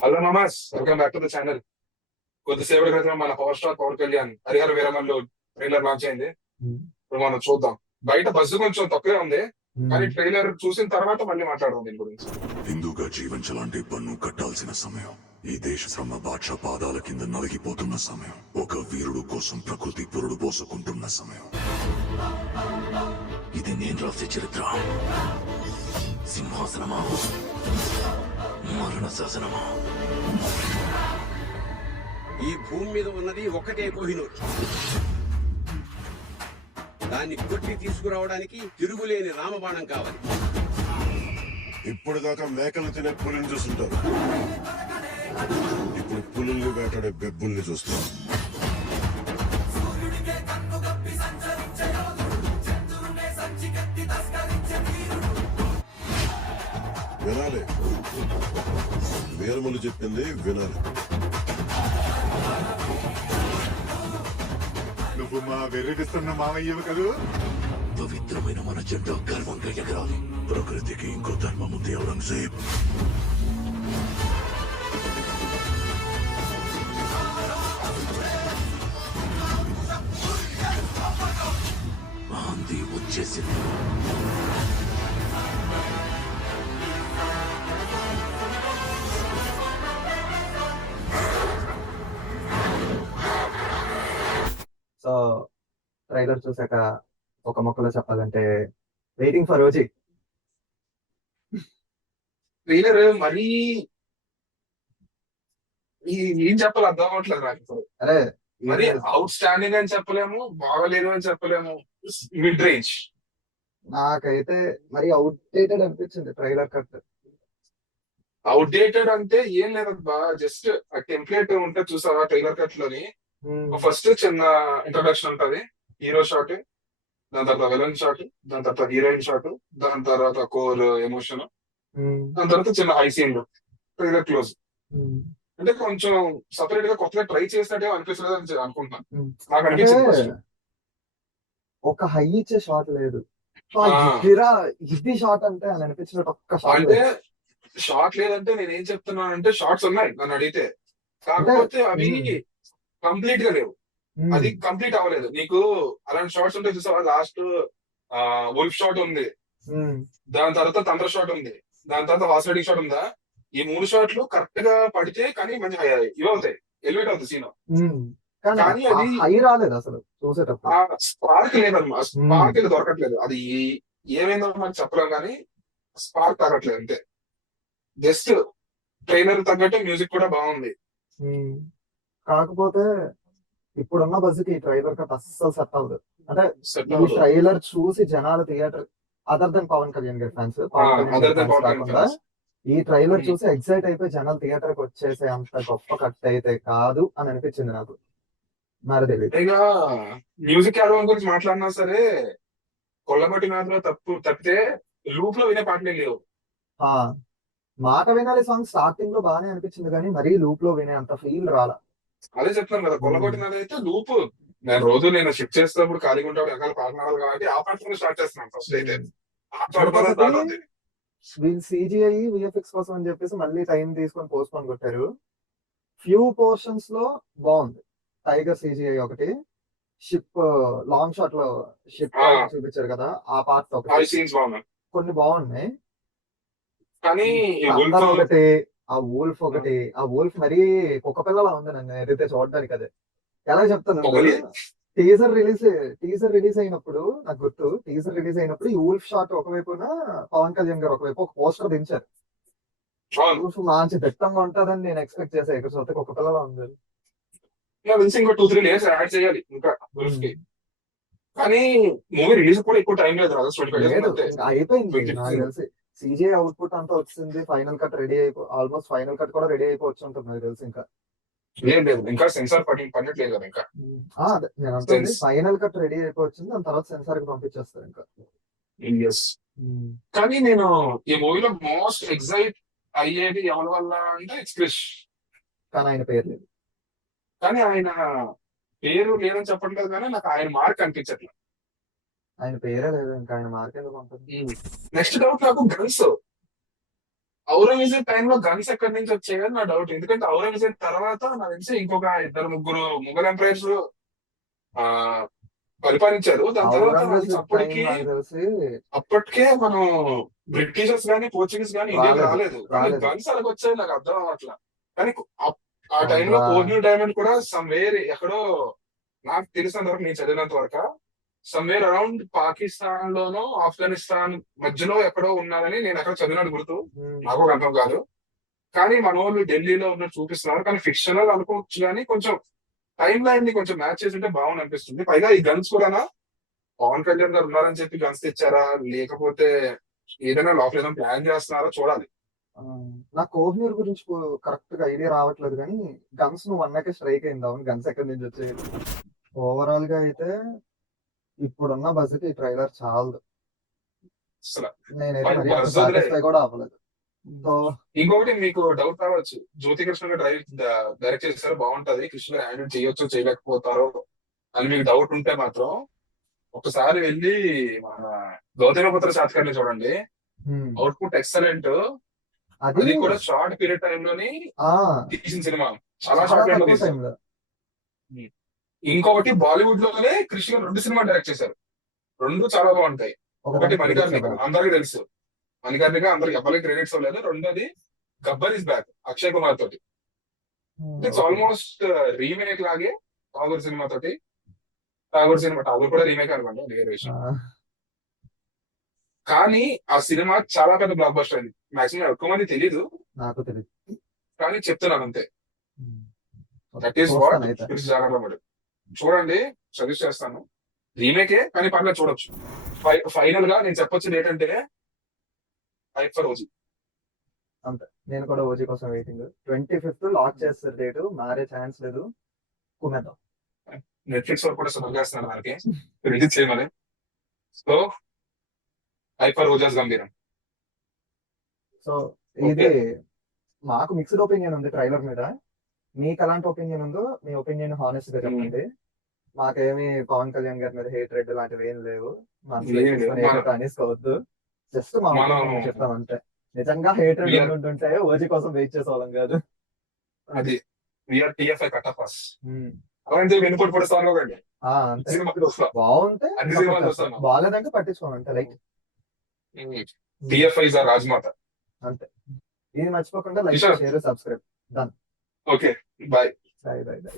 Hello నమాస్, welcome back to the channel. కొద్దిసేపటి క్రితం మన power star Pawan Kalyan Harihara Veeramallu trailer launch అయింది. ఇప్పుడు మనం చూద్దాం. బయట బస్సు కొంచెం తక్కువే ఉంది, కానీ ట్రైలర్ చూసిన తర్వాత మళ్ళీ మాట్లాడదాం దీని గురించి. హిందూగా జీవించాలంటే పన్ను కట్టాల్సిన సమయం. ఈ దేశ శ్రమ బాద్షా పాదాల కింద నలిగిపోతున్న సమయం. ఒక వీరుడు కోసం ప్రకృతి పురుడు పోసుకుంటున్న సమయం. ఇది నేను రాసే చరిత్ర. సింహాసనమా, మరణ శాసనమా? ఈ భూమి మీద ఉన్నది ఒకటే కోహినూర్. దాన్ని కొట్టి తీసుకురావడానికి తిరుగులేని రామబాణం కావాలి. ఇప్పుడు దాకా మేకలు తినే పులిని చూస్తుంటారు, ఇప్పుడు పులుల్ని వేటాడే బెబ్బుల్ని చూస్తాం. వినాలి, వీరములు చెప్పింది వినాలి. నువ్వు మా వెర్రిస్తున్న మామయ్యవు కదూ. పవిత్రమైన మన జెండా గర్వంగా ఎగరాలి. ప్రకృతికి ఇంకో ధర్మం ఉంది. ఔరంగజేబ్ ఆంది వచ్చేసింది. సో ట్రైలర్ చూసాక ఒక మొక్కలో చెప్పాలంటే వెయిటింగ్ ఫర్ ఓజీ. ట్రైలర్ మరీ ఏం చెప్పాలి అర్థం అవ్వట్లేదు నాకు ఇప్పుడు. అరే మరి అవుట్ స్టాండింగ్ అని చెప్పలేము, బాగలేదు అని చెప్పలేము, మిడ్ రేంజ్. నాకైతే మరి అవుట్డేటెడ్ అనిపించింది ట్రైలర్ కట్. అవుట్డేటెడ్ అంటే ఏం లేదబ్బా, జస్ట్ ఆ టెంప్లెట్ ఉంటే చూసావా ట్రైలర్ కట్ లోని. ఫస్ట్ చిన్న ఇంట్రొడక్షన్ ఉంటది, హీరో షాట్, దాని తర్వాత విలన్ షాట్, దాని తర్వాత హీరోయిన్ షాట్, దాని తర్వాత కోర్ ఎమోషన్, దాని తర్వాత చిన్న హై సీన్, ట్రైలర్ క్లోజ్. అంటే కొంచెం సపరేట్ గా కొత్తగా ట్రై చేసినట్టే అనిపిస్తుంది అని అనుకుంటున్నాను. నాకు అనిపించింది first. ఒక హై ఇచ్చే షాట్ లేదు. ఆ. ఇది షాట్ అంటే అని అనిపించినట్టు ఒక్క షాట్ అంటే షార్ట్ లేదంటే నేను ఏం చెప్తున్నానంటే షార్ట్స్ ఉన్నాయి నన్ను అడిగితే, కాకపోతే అవి కంప్లీట్ గా లేవు. అది కంప్లీట్ అవ్వలేదు. నీకు అలాంటి షార్ట్స్ ఉంటే చూసావా, లాస్ట్ వుల్ఫ్ షాట్ ఉంది, దాని తర్వాత తండ్ర షాట్ ఉంది, దాని తర్వాత హార్స్ రైడింగ్ షాట్ ఉందా. ఈ 3 షాట్లు కరెక్ట్ గా పడితే కానీ మంచి ఇవి అవుతాయి, ఎలివేట్ అవుతుంది సీన్. కానీ అది హై రాలేదు అసలు చూసేటప్పుడు. ఆ స్పార్క్ లేదమ్మా, స్పార్క్ దొరకట్లేదు. అది ఏమైందో మనకు చెప్పలేం, కానీ స్పార్క్ తగ్గట్లేదు అంతే. జస్ట్ ట్రైలర్ తగ్గట్టు మ్యూజిక్ కూడా బాగుంది. కాకపోతే ఇప్పుడున్న బస్సుకి ఈ ట్రైలర్ కట్ అస్సలు సెట్ అవ్వదు. అంటే సెట్ ఈ ట్రైలర్ చూసి జనాలు theatre other than Pawan Kalyan గారి ఫ్యాన్స్ కాకుండా ఈ ట్రైలర్ చూసి ఎక్సైట్ అయిపోయి జనాలు థియేటర్ కి వచ్చేసే అంత గొప్ప కట్ అయితే కాదు అని అనిపించింది నాకు. మరి తెలియదు. ఇక మ్యూజిక్ ఆల్బమ్ గురించి మాట్లాడినా సరే, కొల్లమటి నాథలో తప్పితే లూప్ లో వినే పాటలే లేవు. ఆ మాట వినాలి సాంగ్ స్టార్టింగ్ లో బాగానే అనిపించింది, కానీ మరీ లూప్ లో వినే అంత ఫీల్ రాలా. అదే చెప్తాను కదా, కొల్లగొట్టి నాథ అయితే లూప్. నేను షిఫ్ట్ చేసేటప్పుడు ఖాళీగా ఉంటాడు వెనకాల పాట నాడాలి కాబట్టి ఆ పాటతో స్టార్ట్ చేస్తున్నాను ఫస్ట్ అయితే. వీళ్ళు సిజిఐ విఎఫ్ఎక్స్ కోసం అని చెప్పేసి మళ్ళీ టైం తీసుకొని పోస్ట్ పోన్ కొట్టారు. ఫ్యూ పోర్షన్స్ లో బాగుంది. టైగర్ సిజిఐ ఒకటి, షిప్ లాంగ్ షాట్ లో షిప్ చూపించారు కదా ఆ పార్ట్ ఒకటి, కొన్ని బాగున్నాయి. కానీ ఒకటి ఆ వూల్ఫ్ ఒకటి, ఆ వూల్ఫ్ మరీ కుక్క పిల్లలా ఉంది నన్ను ఏదైతే చూడడానికి. అదే ఎలా చెప్తాను, టీజర్ రిలీజ్ అయినప్పుడు నాకు గుర్తు, టీజర్ రిలీజ్ అయినప్పుడు ఈ వూల్ఫ్ షాట్ ఒకవైపున పవన్ కళ్యాణ్ గారు ఒకవైపు ఒక పోస్టర్ దించారు. వూల్ఫ్ మంచి దిట్టంగా ఉంటదని నేను ఎక్స్పెక్ట్ చేశాను. ఇక్కడ చూస్తే కుక్క పిల్లలా ఉంది. ఇంకో 2-3 డేస్ యాడ్ చేయాలి ఇంకా వూల్ఫ్ కి. కానీ మూవీ రిలీజ్ కూడా ఎక్కువ టైం లేదు, అయిపోయింది నాకు తెలిసి. సిజిఐ అవుట్పుట్ అంతా వచ్చింది, final cut ready almost final cut కూడా రెడీ అయిపోవచ్చు ఉంటుంది నాకు తెలిసి. ఇంకా లేదు, ఇంకా సెన్సార్ పడినట్లేదు కదా ఇంకా. నేను ఫైనల్ కట్ రెడీ అయిపోవచ్చింది, దాని తర్వాత సెన్సార్ కి పంపించేస్తారు ఇంకా. కానీ నేను ఈ మూవీలో మోస్ట్ ఎక్సైట్ అయ్యేది ఎవరి వల్ల అంటే ఇట్స్ క్రిష్. కానీ ఆయన పేరు లేదు. కానీ ఆయన పేరు లేదని చెప్పట్లేదు, కానీ నాకు ఆయన మార్క్ అనిపించట్లేదు. ఆయన పేరే లేదు, ఇంకా ఆయన మార్క్ ఎందుకు ఉంటుంది. నెక్స్ట్ డౌట్ నాకు గన్స్. ఔరంగజేబ్ టైంలో గన్స్ ఎక్కడి నుంచి వచ్చాయి అని నా డౌట్. ఎందుకంటే ఔరంగజేబ్ తర్వాత నాకు తెలిసి ఇంకొక ఇద్దరు ముగ్గురు ముఘల్ ఎంపైర్స్ ఆ పరిపాలించారు. దాని తర్వాత నాకు తెలిసి ఔరంగజేబ్ టైం అప్పటికి నాకు తెలిసి అప్పటికే మనం బ్రిటిషర్స్ గానీ పోర్చుగీస్ గానీ ఇండియాకి రాలేదు. రాలేదు. కానీ రాలేదు. గన్స్ అలాగ వచ్చాయి నాకు అర్థం అవ్వట్లా. కానీ ఆ అవును టైంలో రా. కోహినూర్ డైమండ్ కూడా సమ్వేర్ ఎక్కడో నాకు తెలిసినంత వరకు, నేను చదివినంత వరకు సమ్వేర్ అరౌండ్ పాకిస్తాన్ లోనో ఆఫ్ఘనిస్తాన్ మధ్యలో ఎక్కడో ఉన్నారని నేను ఎక్కడ చదివినట్టు గుర్తు. నాకు ఒక అర్థం కాదు. కానీ మన వాళ్ళు ఢిల్లీలో ఉన్నట్టు చూపిస్తున్నారు. కానీ ఫిక్షనల్ అనుకోవచ్చు, కానీ కొంచెం టైం లైన్ ని కొంచెం మ్యాచ్ చేసి ఉంటే బాగుంది అనిపిస్తుంది. పైగా ఈ గన్స్ కూడా పవన్ కళ్యాణ్ గారు ఉన్నారని చెప్పి గన్స్ తెచ్చారా, లేకపోతే ఏదైనా లోపల ఏదైనా ప్లాన్ చేస్తున్నారో చూడాలి. ఆ, నాకు కోహినూర్ గురించి కరెక్ట్ గా ఐడియా రావట్లేదు, కానీ గన్స్ నువ్వు అన్నాకే స్ట్రైక్ అయింది. అవును, గన్స్ ఎక్కడి నుంచి వచ్చాయి. ఓవరాల్ గా అయితే ఇప్పుడున్న బడ్జెట్ ఈ ట్రైలర్ చాలదు. అసలు నేనైతే మరీ అంత బuzz వదిలే. సాటిస్ఫై కూడా అవ్వలేదు. సో ఇంకొకటి మీకు డౌట్ రావచ్చు, జ్యోతి కృష్ణ గారు డైరెక్ట్ చేస్తారు బాగుంటది, కృష్ణ గారు హ్యాండిల్ చేయొచ్చు చేయలేకపోతారో అని మీకు డౌట్ ఉంటే మాత్రం ఒకసారి వెళ్ళి మన గౌతమిపుత్ర శాతకర్ణి చూడండి. Output excellent. అది అది కూడా షార్ట్ పీరియడ్ టైం లోని ఆ తీసిన సినిమా, చాలా చాలా షార్ట్ పీరియడ్ లో తక్కువ తీశారు. టైంలో. ఇంకొకటి బాలీవుడ్ లోనే కృష్ణ గారు 2 సినిమా డైరెక్ట్ చేశారు. 2 చాలా బాగుంటాయి. ఒకటి మణికర్ణిక, అందరికీ తెలుసు. మణికర్ణిక అందరికి ఎవరికి క్రెడిట్స్ అవ్వలేదు. రెండోది గబ్బర్ ఇస్ బ్యాక్, అక్షయ్ కుమార్ తోటి. ఇట్స్ ఆల్మోస్ట్ రీమేక్ లాగే ఠాగూర్ సినిమా తోటి. ఠాగూర్ కూడా రీమేక్ అనుకోండి, అది వేరే విషయం. కానీ ఆ సినిమా చాలా పెద్ద బ్లాక్ బస్టర్ అయింది. మాక్సిమం ఎక్కువ మంది తెలీదు, నాకు తెలియదు. కానీ చెప్తున్నాను అంతే. దట్ ఈస్ వాట్ ఇట్స్ జాగ్రత్త. చూడండి, సజెస్ట్ చేస్తాను. రీమేకే కానీ పర్లేదు, చూడొచ్చు. ఫైనల్ గా నేను చెప్పొచ్చింది ఏంటంటే హైప్ ఫర్ ఓజీ. అంతే, నేను కూడా ఓజీ కోసం వెయిటింగ్. 25th లాక్ చేస్తారు డేటు, మారే ఛాన్స్ లేదు. కుమ్మేద్దాం. నెట్ఫ్లిక్స్ వరకు కూడా సపోర్ట్ చేస్తున్నాను దానికి రిలీజ్ చేయమని. So hype for Ojas Gambheeram. So ఇది మాకు మిక్స్డ్ ఒపీనియన్ ఉంది ట్రైలర్ మీద. మీకు ఎలాంటి ఒపీనియన్ ఉందో మీ ఒపీనియన్ హానెస్ట్ గా చెప్పండి. మాకేమి పవన్ కళ్యాణ్ గారి మీద హేట్ రెడ్ లాంటివి ఏం లేవు. అనేసుకోవద్దు, జస్ట్ మా opinion చెప్తాం అంతే. నిజంగా హేట్ రెడ్ ఉంటుంటే ఓజీ కోసం వెయిట్ చేసేవాళ్ళం కాదు. అది we're TFI cut off us. అలాంటి వెనుకోటి పడుస్తాను ఒకటి అంతే, సినిమాకి వస్తా. బాగుంటే అన్ని సినిమాలు చూస్తాను. బాగాలేదంటే పట్టించుకోమంటే లైక్ టిఎఫ్ఐ ఇస్ రాజ్మాత. అంతే. ఇది మర్చిపోకుండా like, share, subscribe. Done. Okay, bye. Bye bye by.